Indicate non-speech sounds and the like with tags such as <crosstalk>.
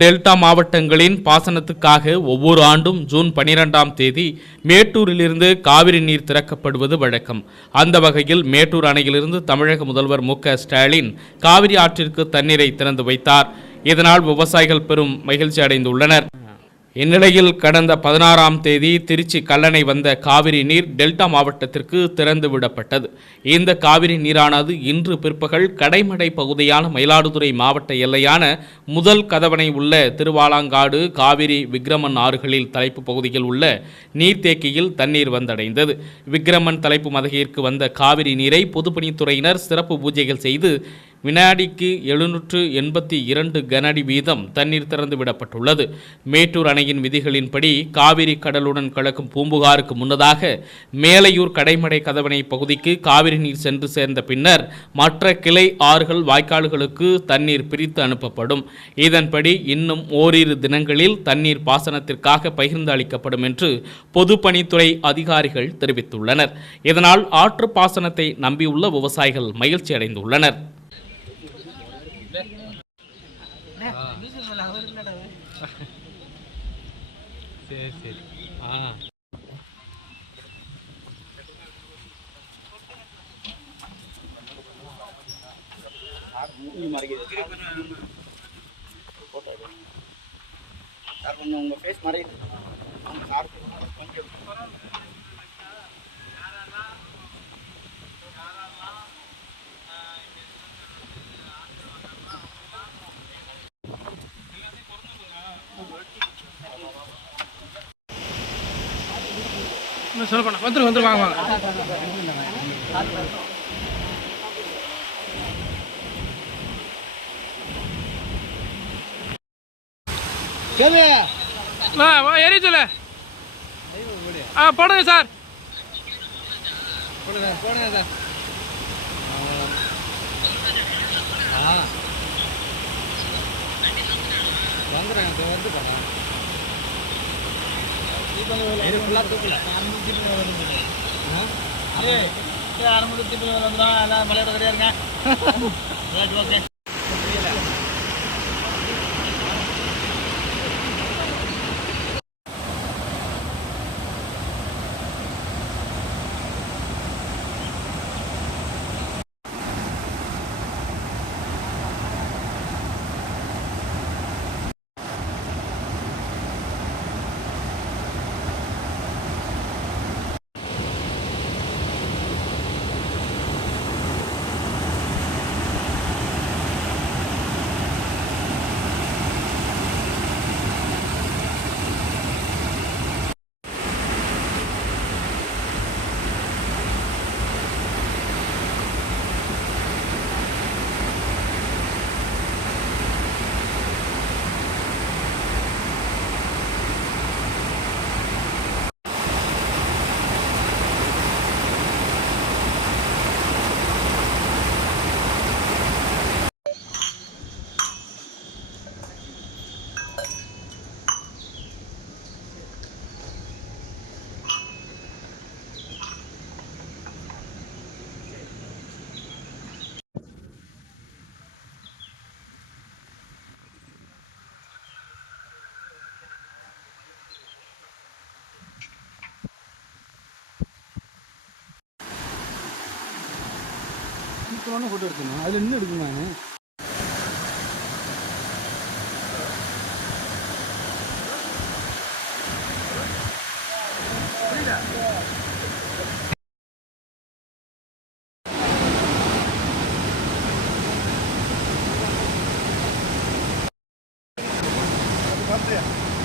Delta மாவட்டங்களின் பாசனத்துக்காக ஒவ்வொரு ஆண்டும் ஜூன் பனிரெண்டாம் தேதி மேட்டூரிலிருந்து காவிரி நீர் திறக்கப்படுவது வழக்கம். அந்த வகையில் மேட்டூர் அணையிலிருந்து தமிழக முதல்வர் மு க ஸ்டாலின் காவிரி ஆற்றிற்கு தண்ணீரை திறந்து வைத்தார். இதனால் விவசாயிகள் பெரும் மகிழ்ச்சி அடைந்துள்ளனர். இந்நிலையில் கடந்த பதினாறாம் தேதி திருச்சி கல்லணை வந்த காவிரி நீர் டெல்டா மாவட்டத்திற்கு திறந்து விடப்பட்டது. இந்த காவிரி நீரானது இன்று பிற்பகல் கடைமடை பகுதியான மயிலாடுதுறை மாவட்ட எல்லையான முதல் கதவணை உள்ள திருவாலாங்காடு காவிரி விக்ரமன் ஆறுகளில் தலைப்பு பகுதியில் உள்ள நீர்த்தேக்கியில் தண்ணீர் வந்தடைந்தது. விக்ரமன் தலைப்பு மதகிற்கு வந்த காவிரி நீரை பொதுப்பணித்துறையினர் சிறப்பு பூஜைகள் செய்து வினாடிக்கு எழுநூற்று எண்பத்தி இரண்டு கனஅடி வீதம் தண்ணீர் திறந்து விடப்பட்டுள்ளது. மேட்டூர் அணையின் விதிகளின்படி காவிரி கடலுடன் கலக்கும் பூம்புகாருக்கு முன்னதாக மேலையூர் கடைமடை கதவணை பகுதிக்கு காவிரி நீர் சென்று சேர்ந்த பின்னர் மற்ற கிளை ஆறுகள் வாய்க்கால்களுக்கு தண்ணீர் பிரித்து அனுப்பப்படும். இதன்படி இன்னும் ஓரிரு தினங்களில் தண்ணீர் பாசனத்திற்காக பகிர்ந்து அளிக்கப்படும் என்று பொதுப்பணித்துறை அதிகாரிகள் தெரிவித்துள்ளனர். இதனால் ஆற்று பாசனத்தை நம்பியுள்ள விவசாயிகள் மகிழ்ச்சி அடைந்துள்ளனர் சரி சரி. ஆ. கொஞ்சம் உங்கள் ஃபேஸ் மறையுது சார் கொஞ்சம் சொல்ல பண்ண வந்துரு வந்துரு வாங்க வாங்க. வா வா எரிய சொல்லு. ஆ போடுங்க சார். போடுங்க போடுங்க சார். ஆ. வந்துடுறேன் வந்து போனேன் இது ஃபுல்லாக தூக்கல. <laughs> சூப்பரான ஃபோட்டோ எடுக்கணும் அதில் நின்று எடுக்கணும் நான் Yeah.